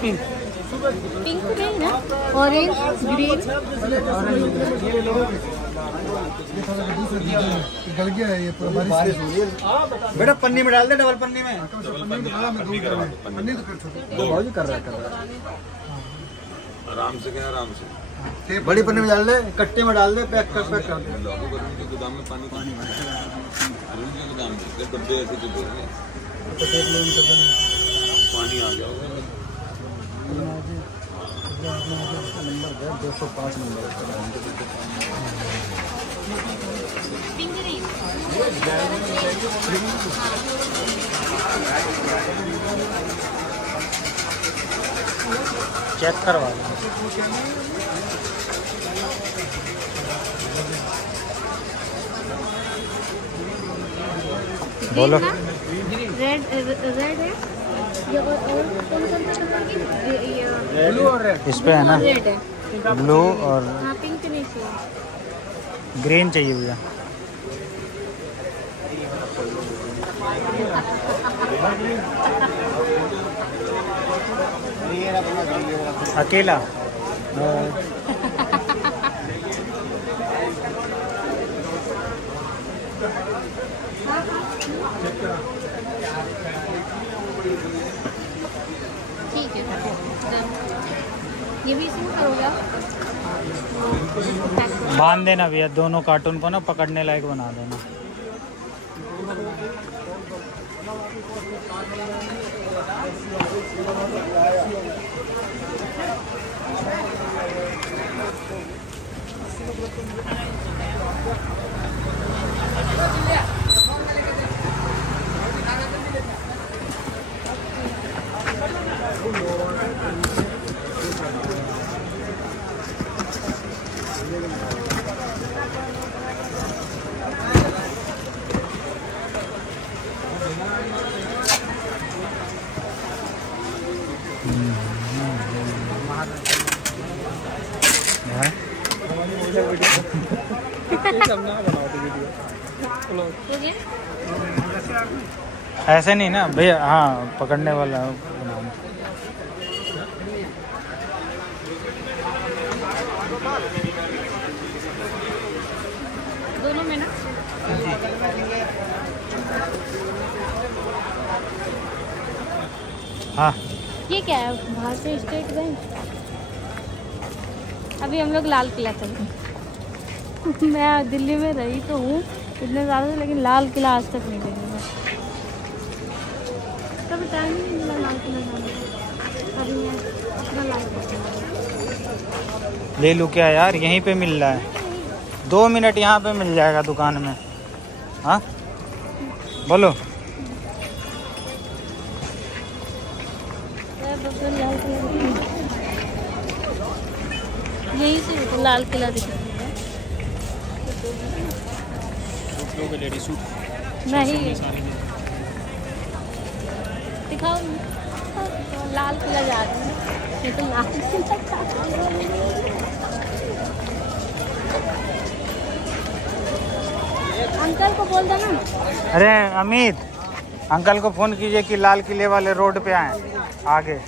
Pink pink नहीं ना, orange green. गल गया है ये पूरा, बारिश हो रही है। बेटा पन्नी में डाल दे, डबल पन्नी में। पन्नी तो कर रहा है आराम से क्या, आराम से बड़ी पन्नी में डाल दे, कट्टे में डाल दे, पैक कर दे। गोदाम में पानी गोदाम में डब्बे ऐसे तो पानी आ गया होगा। 205 नंबर चेक करवा बोलो। रेड रेड है ये, और कौन सा कलर की? ब्लू और रेड। इस पे है ना, रेड है, ब्लू और हाँ पिंक नहीं चाहिए, ग्रीन चाहिए भैया। अकेला ठीक है। ये भी इसमें करोगे? बांध देना भैया, दोनों कार्टून को ना पकड़ने लायक बना देना। ऐसे नहीं ना भैया, हाँ पकड़ने वाला बनाना। दोनों में ना। हाँ ये क्या है? बाहर से स्टेट बैंक। अभी हम लोग लाल किला चले। मैं दिल्ली में रही तो हूँ इतने ज़्यादा से, लेकिन लाल किला आज तक नहीं गई मैं। कभी टाइम ही नहीं मिला लाल किला जाने का। अभी मैं अपना लाल किला ले लूँ क्या यार, यहीं पे मिल रहा है। 2 मिनट यहाँ पे मिल जाएगा दुकान में। हाँ बोलो। लाल किला यहीं से लाल किला दिख रहा है। लेडी सूट नहीं दिखाओ, लाल किला जा रहे हैं। ये तो लाल किला जा रहे हैं। अंकल को बोल देना। अरे अमित, अंकल को फोन कीजिए कि लाल किले वाले रोड पे आए आगे।